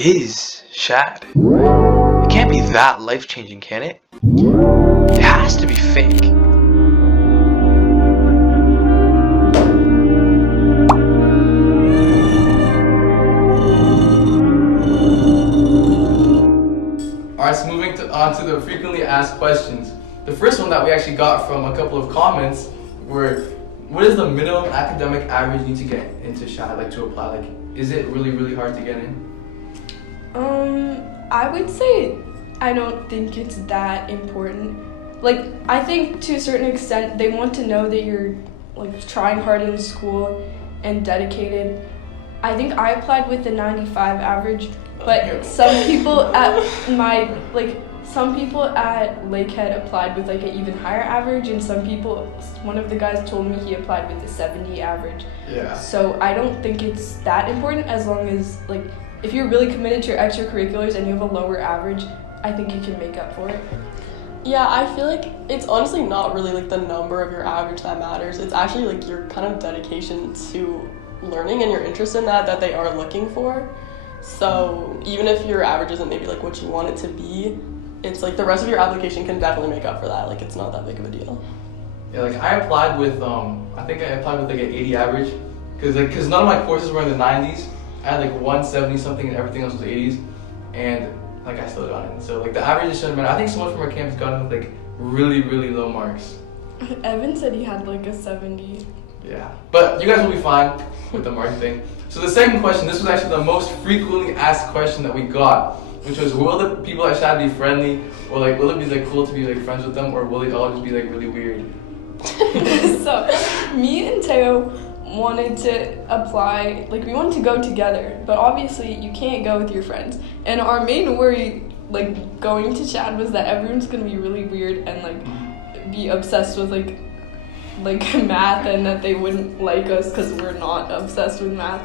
is SHAD? It can't be that life-changing, can it? It has to be fake. Alright, so moving on to the frequently asked questions. The first one that we actually got from a couple of comments were, what is the minimum academic average you need to get into SHAD, like to apply? Like, is it really, really hard to get in? I would say I don't think it's that important. Like, I think to a certain extent they want to know that you're like trying hard in school and dedicated. I think I applied with a 95 average, but some people at Lakehead applied with like an even higher average, and one of the guys told me he applied with a 70 average. Yeah. So I don't think it's that important, as long as like if you're really committed to your extracurriculars and you have a lower average, I think you can make up for it. Yeah, I feel like it's honestly not really like the number of your average that matters. It's actually like your kind of dedication to learning and your interest in that they are looking for. So even if your average isn't maybe like what you want it to be, it's like the rest of your application can definitely make up for that. Like, it's not that big of a deal. Yeah, like I applied with I think I applied with like an 80 average, because none of my courses were in the 90s. I had like 170 something and everything else was 80s, and like I still got in. So like the average shouldn't matter. I think someone from our campus got in with like really, really low marks. Evan said he had like a 70. Yeah, but you guys will be fine with the mark thing. So the second question, this was actually the most frequently asked question that we got, which was, will the people at SHAD be friendly, or like will it be like cool to be like friends with them, or will it all just be like really weird? So me and Tayo wanted to apply, like we wanted to go together, but obviously you can't go with your friends. And our main worry like going to SHAD was that everyone's gonna be really weird and like be obsessed with like math, and that they wouldn't like us because we're not obsessed with math.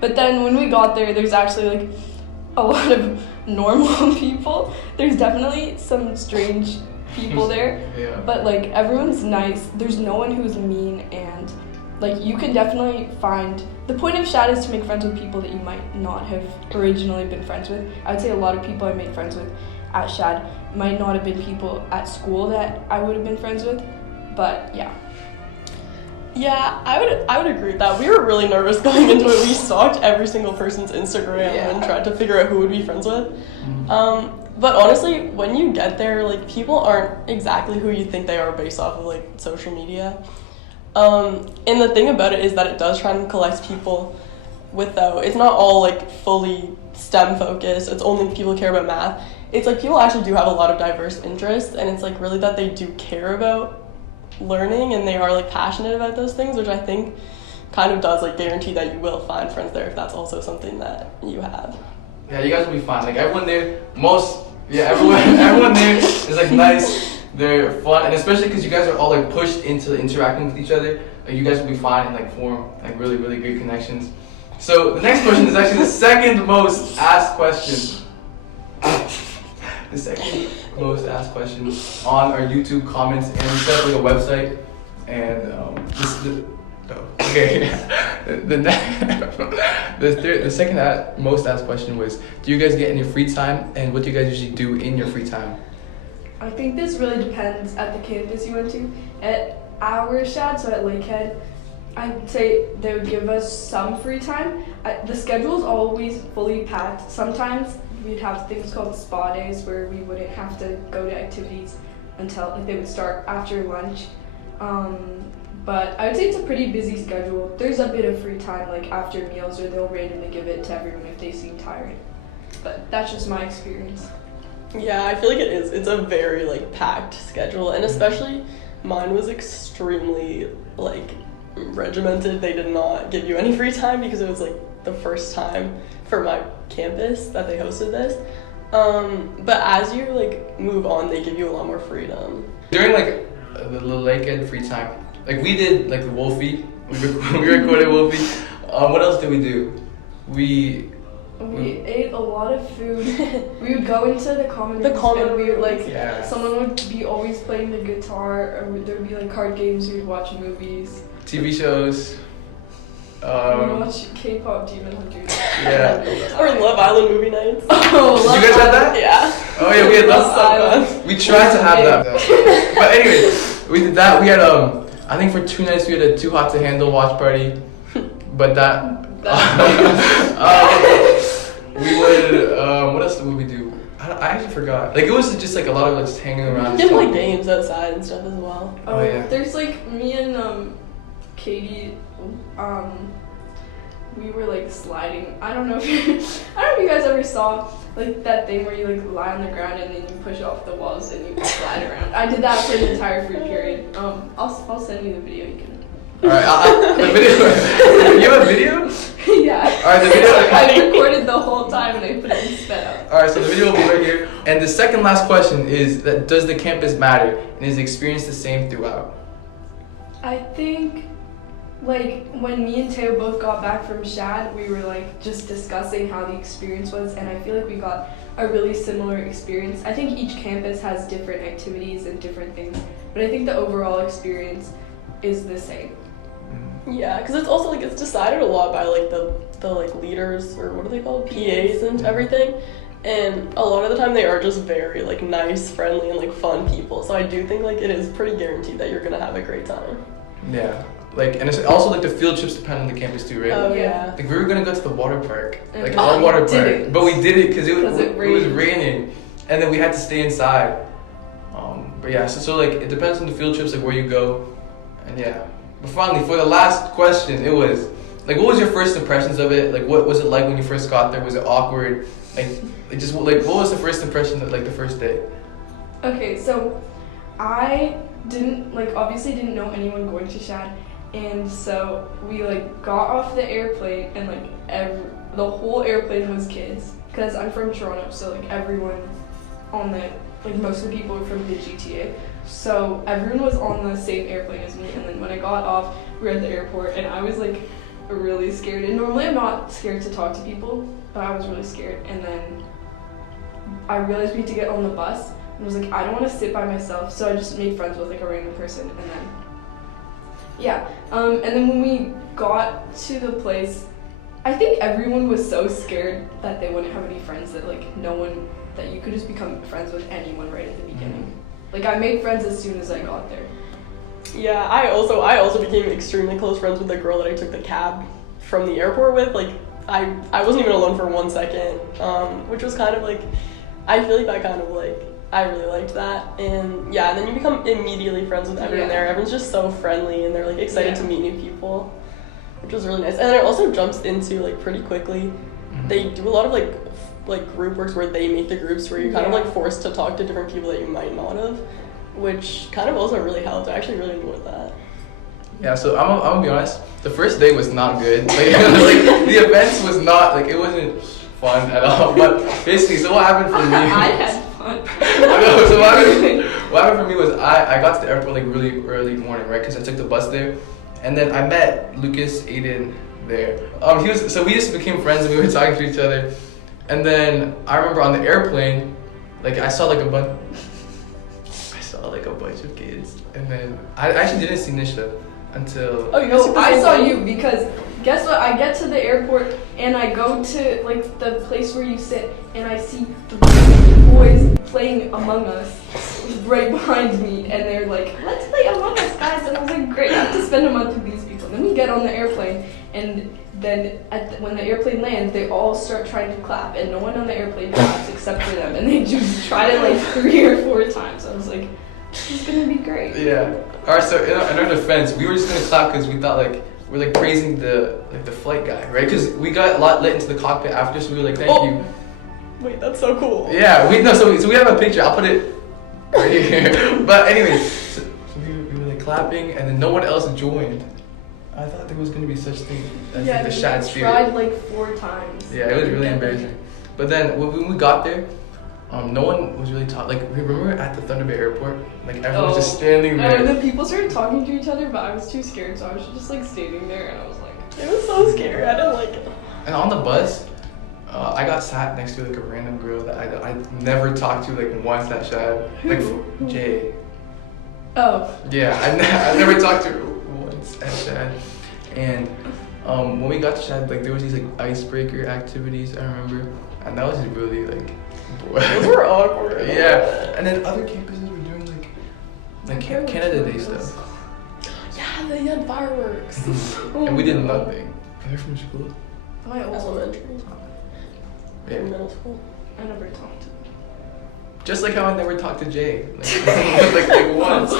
But then when we got there, there's actually like a lot of normal people. There's definitely some strange people there, Yeah. but like everyone's nice. There's no one who's mean, and like you can definitely find, the point of SHAD is to make friends with people that you might not have originally been friends with. I would say a lot of people I made friends with at SHAD might not have been people at school that I would have been friends with, but yeah. Yeah, I would agree with that. We were really nervous going into it. We stalked every single person's Instagram and tried to figure out who would be friends with. But honestly, when you get there, like people aren't exactly who you think they are based off of like social media. And the thing about it is that it does try and collect people it's not all like fully STEM focused. It's only people who care about math. It's like people actually do have a lot of diverse interests, and it's like really that they do care about learning and they are like passionate about those things, which I think kind of does like guarantee that you will find friends there if that's also something that you have. Yeah, you guys will be fine. Like everyone there, everyone there is like nice. They're fun, and especially because you guys are all like pushed into interacting with each other, like you guys will be fine and like form like really, really great connections. So the next question is actually the second most asked question. The second most asked question on our YouTube comments, and we set up like a website, and the second most asked question was, do you guys get any free time, and what do you guys usually do in your free time? I think this really depends at the campus you went to. At our SHAD, so at Lakehead, I'd say they would give us some free time. The schedule's always fully packed. Sometimes we'd have things called spa days where we wouldn't have to go to activities until like they would start after lunch. But I would say it's a pretty busy schedule. There's a bit of free time like after meals, or they'll randomly give it to everyone if they seem tired. But that's just my experience. Yeah, I feel like it is. It's a very like packed schedule, and especially mine was extremely like regimented. They did not give you any free time because it was like the first time for my campus that they hosted this. But as you like move on, they give you a lot more freedom. During like the Lakehead free time, like we did like the Wolfie. We recorded Wolfie. What else did we do? We ate a lot of food. We would go into the common room, and we would like someone would be always playing the guitar, or there would be like card games. We'd watch movies, TV shows. watch K-pop Demon Hunters. Yeah. Or Love Island movie nights. Oh, Did you guys have that? Yeah. Oh yeah, we had Love that. Island. We tried to have that. But anyway, we did that. We had I think for 2 nights we had a Too Hot to Handle watch party. But that we would what else would we do? I actually forgot. Like it was just like a lot of like just hanging around. Did like games outside and stuff as well. Oh, yeah. There's like me and Katie. We were like sliding. I don't know if you guys ever saw like that thing where you like lie on the ground and then you push off the walls and you slide around. I did that for the entire free period. I'll send you the video. You can. All right, the video. You have a video? Yeah. All right, the video. I recorded the whole time and I put it in sped up. All right, so the video will be right here. And the second last question is that does the campus matter and is the experience the same throughout? I think, like, when me and Tayo both got back from SHAD, we were, like, just discussing how the experience was, and I feel like we got a really similar experience. I think each campus has different activities and different things, but I think the overall experience is the same. Yeah, because it's also like it's decided a lot by like the like leaders, or what are they called, PAs and everything. And a lot of the time they are just very like nice, friendly, and like fun people. So I do think like it is pretty guaranteed that you're gonna have a great time. Yeah. Like, and it's also like the field trips depend on the campus too, right? Oh yeah. Like we were gonna go to the water park, And like we our water park, didn't. but we did it because it was rained. raining, and then we had to stay inside. But yeah, so like it depends on the field trips, like where you go, and yeah. But finally, for the last question, it was like, what was your first impressions of it? Like, what was it like when you first got there? Was it awkward? Like just like what was the first impression of like the first day? Okay, so I obviously didn't know anyone going to SHAD, and so we like got off the airplane and like the whole airplane was kids, because I'm from Toronto, so like everyone on the most of the people were from the GTA, so everyone was on the same airplane as me. And then when I got off, we were at the airport and I was like really scared, and normally I'm not scared to talk to people, but I was really scared. And then I realized we had to get on the bus, and I was like, I don't want to sit by myself, so I just made friends with like a random person. And then and then when we got to the place, I think everyone was so scared that they wouldn't have any friends, that like that you could just become friends with anyone right at the beginning. Like I made friends as soon as I got there. Yeah, I also became extremely close friends with the girl that I took the cab from the airport with. Like I wasn't even alone for 1 second, which was kind of like, I feel like that kind of like, I really liked that. And yeah, and then you become immediately friends with everyone there. Everyone's just so friendly and they're like excited to meet new people, which was really nice. And then it also jumps into like pretty quickly. They do a lot of like group works where they make the groups where you're kind of like forced to talk to different people that you might not have, which kind of also really helped. I actually really enjoyed that. Yeah, so I'm gonna be honest. The first day was not good. Like the events was not like, it wasn't fun at all. But basically, so what happened for me? I had fun. So what happened for me was I got to the airport like really early morning, right? Because I took the bus there, and then I met Lucas, Aiden there. We just became friends and we were talking to each other. And then I remember on the airplane, like I saw like a bunch of kids, and then I actually didn't see Nisha until. Oh, No, I saw you, because guess what? I get to the airport and I go to like the place where you sit, and I see 3 boys playing Among Us right behind me, and they're like, "Let's play Among Us, guys!" And I was like, "Great, I have to spend a month with these people." And then we get on the airplane, and then when the airplane lands, they all start trying to clap, and no one on the airplane claps except for them, and they just try to like 3 or 4 times. I was like, this is gonna be great. Yeah. Alright, so in our defense, we were just gonna clap because we thought like we're like praising the flight guy, right? Because we got a lot let into the cockpit after, so we were like, thank you. Wait, that's so cool. Yeah, so we have a picture. I'll put it right here. But anyways, so we were like clapping, and then no one else joined. I thought there was gonna be such thing as like the SHAD spirit. Tried like 4 times. Yeah, it was really embarrassing. But then when we got there, no one was really talking. Like, remember at the Thunder Bay Airport, like everyone was just standing there. And then people started talking to each other, but I was too scared, so I was just like standing there, and I was like, It was so scary. I didn't like it. And on the bus, I got sat next to like a random girl that I never talked to like once at SHAD. Like Jay. oh. Yeah, I never talked to her once at SHAD. And when we got to SHAD, like there was these like icebreaker activities. I remember, and that was just really like. Those were awkward. Yeah, and then other campuses were doing like Canada Day stuff. Yeah, they had fireworks. And we did nothing. They're from school. My old Elementary. Yeah. Middle school. I never talked to them. Just like how I never talked to Jay. Like once.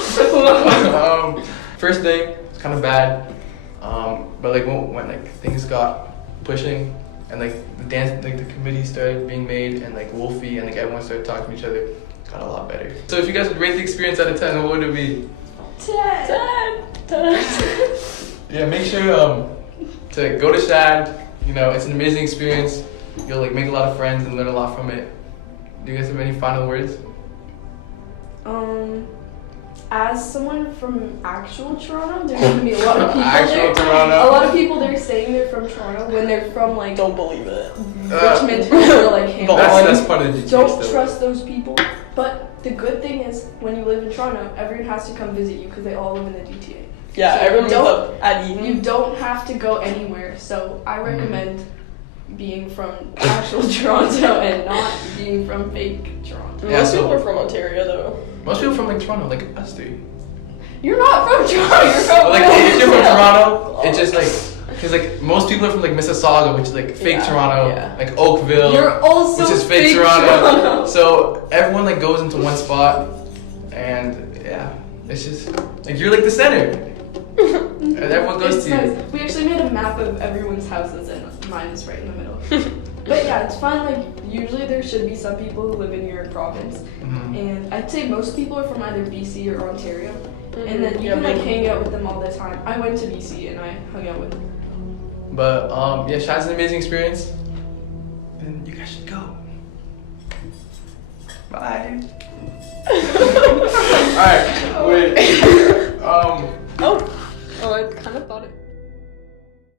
First day, it's kind of bad. But like when like things got pushing and like the dance, like the committee started being made and like Wolfie and like everyone started talking to each other, it got a lot better. So if you guys would rate the experience out of 10, what would it be? 10. 10. Yeah, make sure to go to SHAD. You know, it's an amazing experience. You'll like make a lot of friends and learn a lot from it. Do you guys have any final words? As someone from actual Toronto, there's gonna be a lot of people Actual there. Toronto. A lot of people there saying they're from Toronto when they're from like Don't believe it. Richmond or like Hamilton. That's part of the GTA Don't still. trust those people. But the good thing is, when you live in Toronto, everyone has to come visit you because they all live in the GTA. Yeah, So everyone meets don't- up at Eton. You don't have to go anywhere. So I recommend being from actual Toronto and not being from fake Toronto. Yeah, Most so- people are from Ontario though. Most people from like Toronto, like us three. You're not from Toronto. You're from But like if you're from Toronto, it's just like, cause like most people are from like Mississauga, which is like fake Yeah, Toronto, yeah. like Oakville, You're also which is fake Toronto. So everyone like goes into one spot, and yeah, it's just like you're like the center, and everyone goes It's to you. nice. We actually made a map of everyone's houses, and mine is right in the middle. But yeah, it's fun. Like usually there should be some people who live in your province, Mhm. and I'd say most people are from either BC or Ontario, and then you Yeah, can like maybe. hang out with them all the time. I went to BC and I hung out with them. But yeah, SHAD's an amazing experience, and you guys should go. Bye. All right, wait. Oh, I kind of thought it.